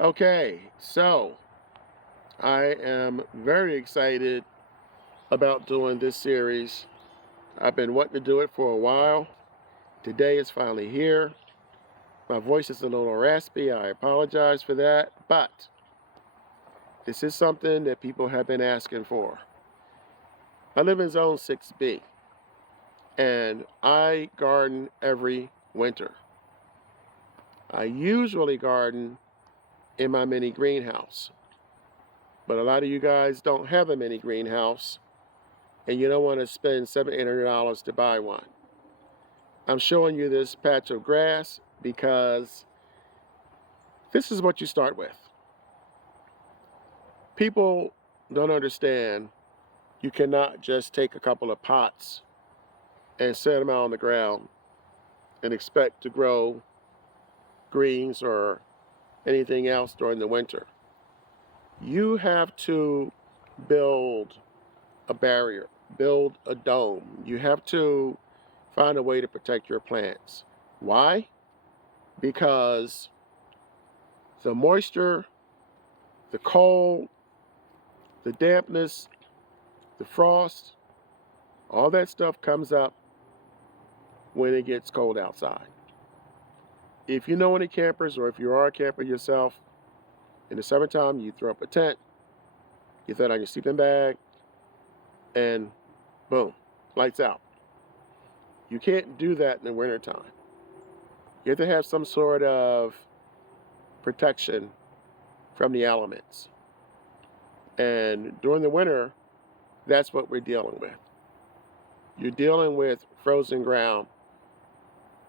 Okay, so I am very excited about doing this series. I've been wanting to do it for a while. Today is finally here. My voice is a little raspy. I apologize for that, but this is something that people have been asking for. I live in Zone 6B, and I garden every winter. I usually garden in my mini greenhouse, but a lot of you guys don't have a mini greenhouse, and you don't want to spend $700-800 to buy one. I'm showing you this patch of grass because this is what you start with. People don't understand you cannot just take a couple of pots and set them out on the ground and expect to grow greens or anything else during the winter. You have to build a barrier, build a dome. You have to find a way to protect your plants. Why? Because the moisture, the cold, the dampness, the frost, all that stuff comes up when it gets cold outside. If you know any campers, or if you are a camper yourself, in the summertime you throw up a tent, you throw it on your sleeping bag, and boom, lights out. You can't do that in the wintertime. You have to have some sort of protection from the elements. And during the winter, that's what we're dealing with. You're dealing with frozen ground.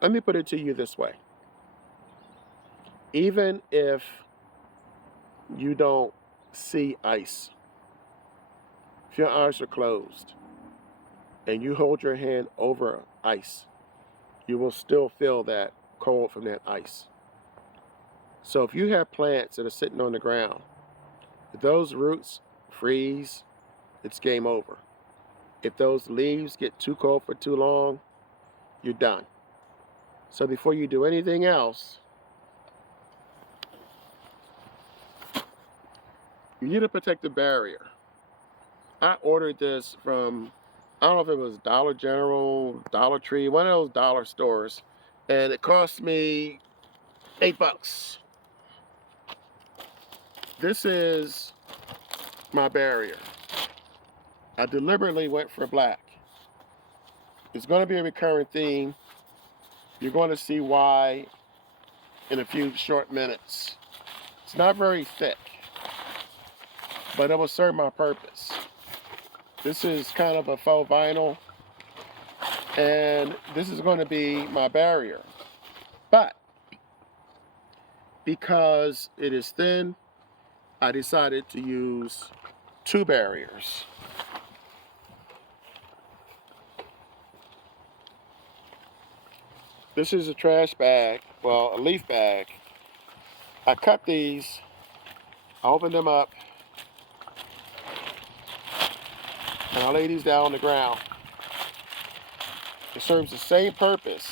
Let me put it to you this way. Even if you don't see ice, if your eyes are closed and you hold your hand over ice, you will still feel that cold from that ice. So if you have plants that are sitting on the ground, if those roots freeze, it's game over. If those leaves get too cold for too long, you're done. So before you do anything else, you need a protective barrier. I ordered this from, I don't know if it was Dollar General, Dollar Tree, one of those dollar stores, and it cost me $8. This is my barrier. I deliberately went for black. It's going to be a recurring theme. You're going to see why in a few short minutes. It's not very thick, but it will serve my purpose. This is kind of a faux vinyl, and this is going to be my barrier. But because it is thin, I decided to use two barriers. This is a trash bag, well, a leaf bag. I cut these, I opened them up, and I lay these down on the ground. It serves the same purpose.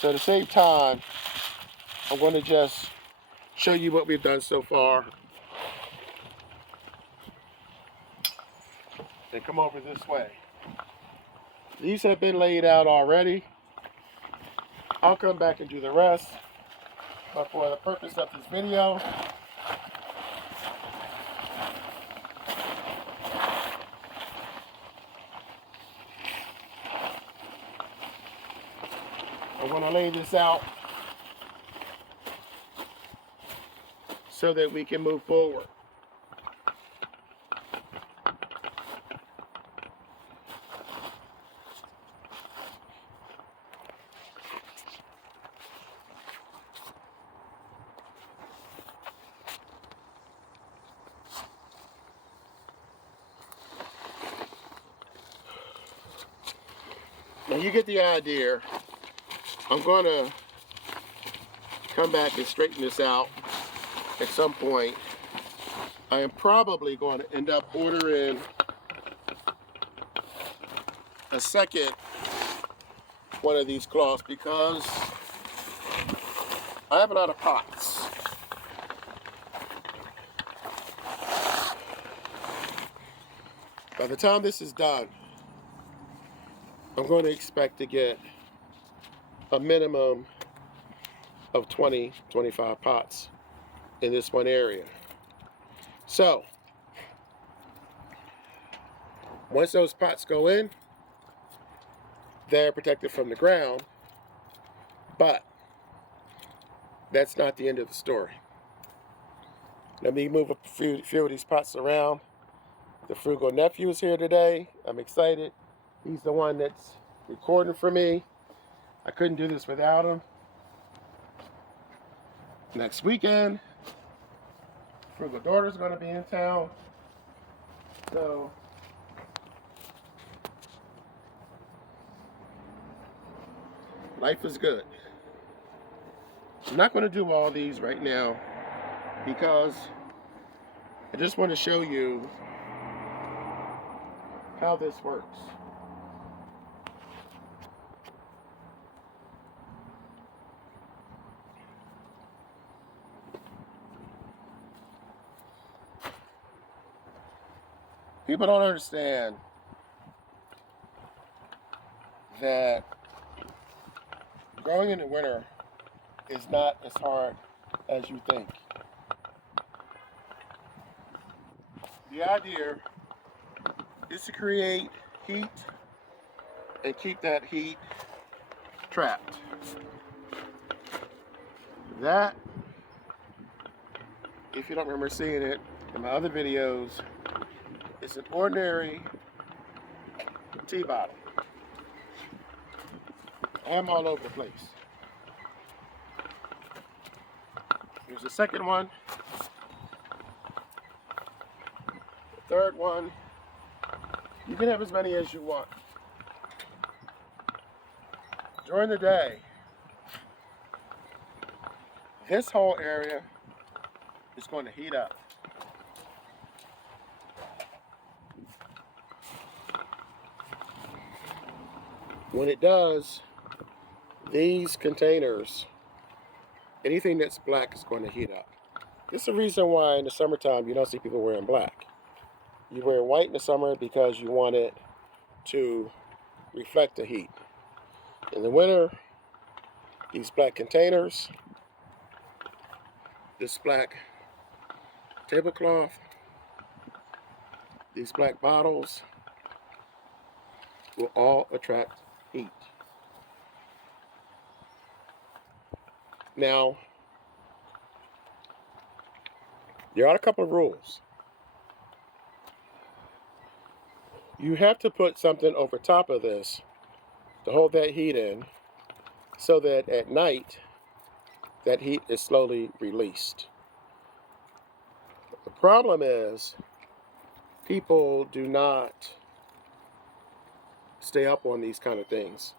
So at the same time, I'm going to just show you what we've done so far. And come over this way. These have been laid out already. I'll come back and do the rest. But for the purpose of this video, I'm going to lay this out so that we can move forward. Now you get the idea. I'm going to come back and straighten this out at some point. I am probably going to end up ordering a second one of these cloths because I have a lot of pots. By the time this is done, I'm going to expect to get a minimum of 20, 25 pots in this one area. So, once those pots go in, they're protected from the ground, but that's not the end of the story. Let me move a few of these pots around. The Frugal nephew is here today. I'm excited. He's the one that's recording for me. I couldn't do this without him. Next weekend, Frugal daughter's going to be in town. So, life is good. I'm not going to do all these right now because I just want to show you how this works. People don't understand that growing in the winter is not as hard as you think. The idea is to create heat and keep that heat trapped. That, if you don't remember seeing it in my other videos, is an ordinary tea bottle. I'm all over the place. Here's the second one. The third one. You can have as many as you want. During the day, this whole area is going to heat up. When it does, these containers, anything that's black is going to heat up. This is the reason why in the summertime you don't see people wearing black. You wear white in the summer because you want it to reflect the heat. In the winter, these black containers, this black tablecloth, these black bottles will all attract heat. Now, there are a couple of rules. You have to put something over top of this to hold that heat in so that at night that heat is slowly released. The problem is people do not stay up on these kind of things,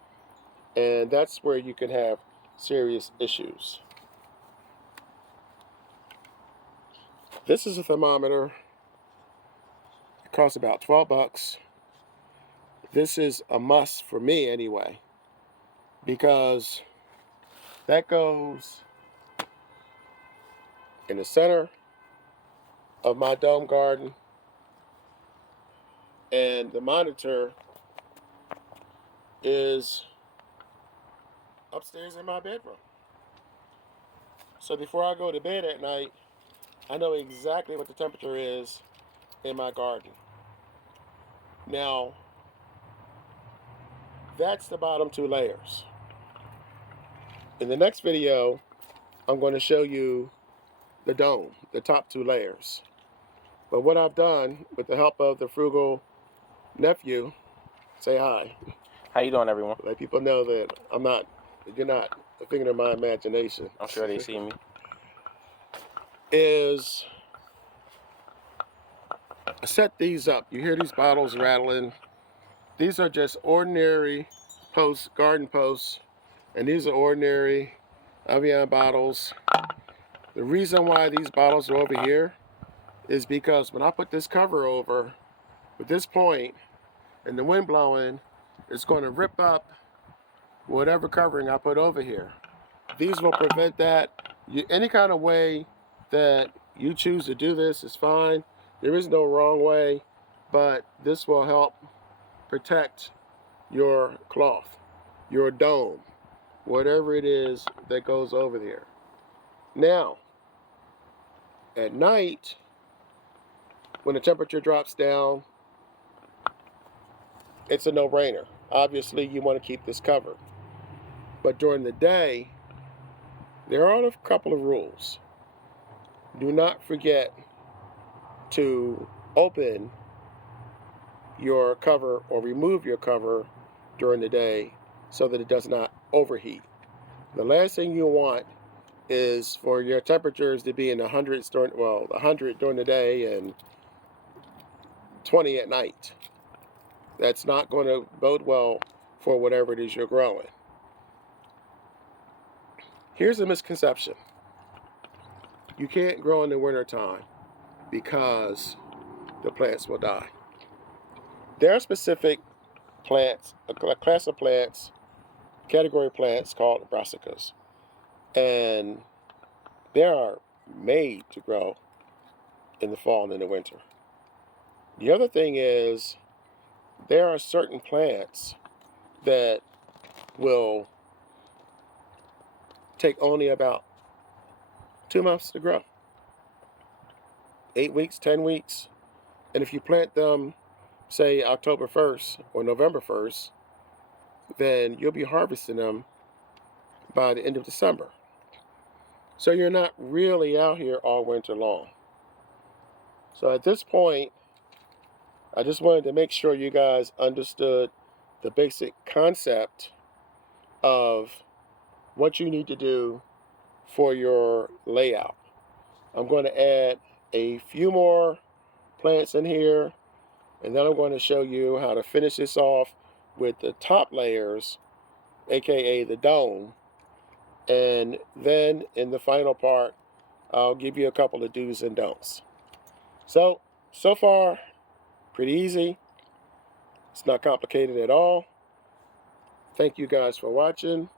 and that's where you can have serious issues. This is a thermometer. It costs about 12 bucks. This is a must for me anyway, because that goes in the center of my dome garden, and the monitor is upstairs in my bedroom. So before I go to bed at night, I know exactly what the temperature is in my garden. Now, that's the bottom two layers. In the next video, I'm going to show you the dome, the top two layers. But what I've done with the help of the Frugal nephew, say hi. How you doing, everyone? Let people know that you're not a figment of my imagination. I'm sure they see me. Is set these up. You hear these bottles rattling. These are just ordinary posts, garden posts, and these are ordinary Evian bottles. The reason why these bottles are over here is because when I put this cover over, with this point, and the wind blowing, it's going to rip up whatever covering I put over here. These will prevent that Any kind of way that you choose to do this is fine. There is no wrong way, but this will help protect your cloth, your dome, whatever it is that goes over there. Now, at night, when the temperature drops down, it's a no-brainer. Obviously, you want to keep this covered. But during the day, there are a couple of rules. Do not forget to open your cover or remove your cover during the day so that it does not overheat. The last thing you want is for your temperatures to be in the hundreds during, 100 during the day and 20 at night. That's not going to bode well for whatever it is you're growing. Here's a misconception. You can't grow in the wintertime because the plants will die. There are specific plants, a class of plants, category plants called brassicas, and they are made to grow in the fall and in the winter. The other thing is there are certain plants that will take only about 2 months to grow. 8 weeks, 10 weeks. And if you plant them, say October 1st or November 1st, then you'll be harvesting them by the end of December. So you're not really out here all winter long. So at this point, I just wanted to make sure you guys understood the basic concept of what you need to do for your layout. I'm going to add a few more plants in here, and then I'm going to show you how to finish this off with the top layers, aka the dome. And then in the final part, I'll give you a couple of do's and don'ts. So far, pretty easy. It's not complicated at all. Thank you guys for watching.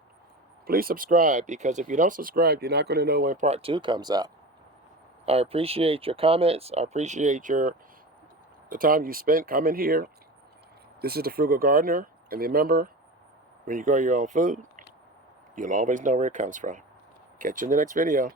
Please subscribe, because if you don't subscribe, you're not going to know when part 2 comes out. I appreciate your comments. I appreciate the time you spent coming here. This is the Frugal Gardener, and remember, when you grow your own food, you'll always know where it comes from. Catch you in the next video.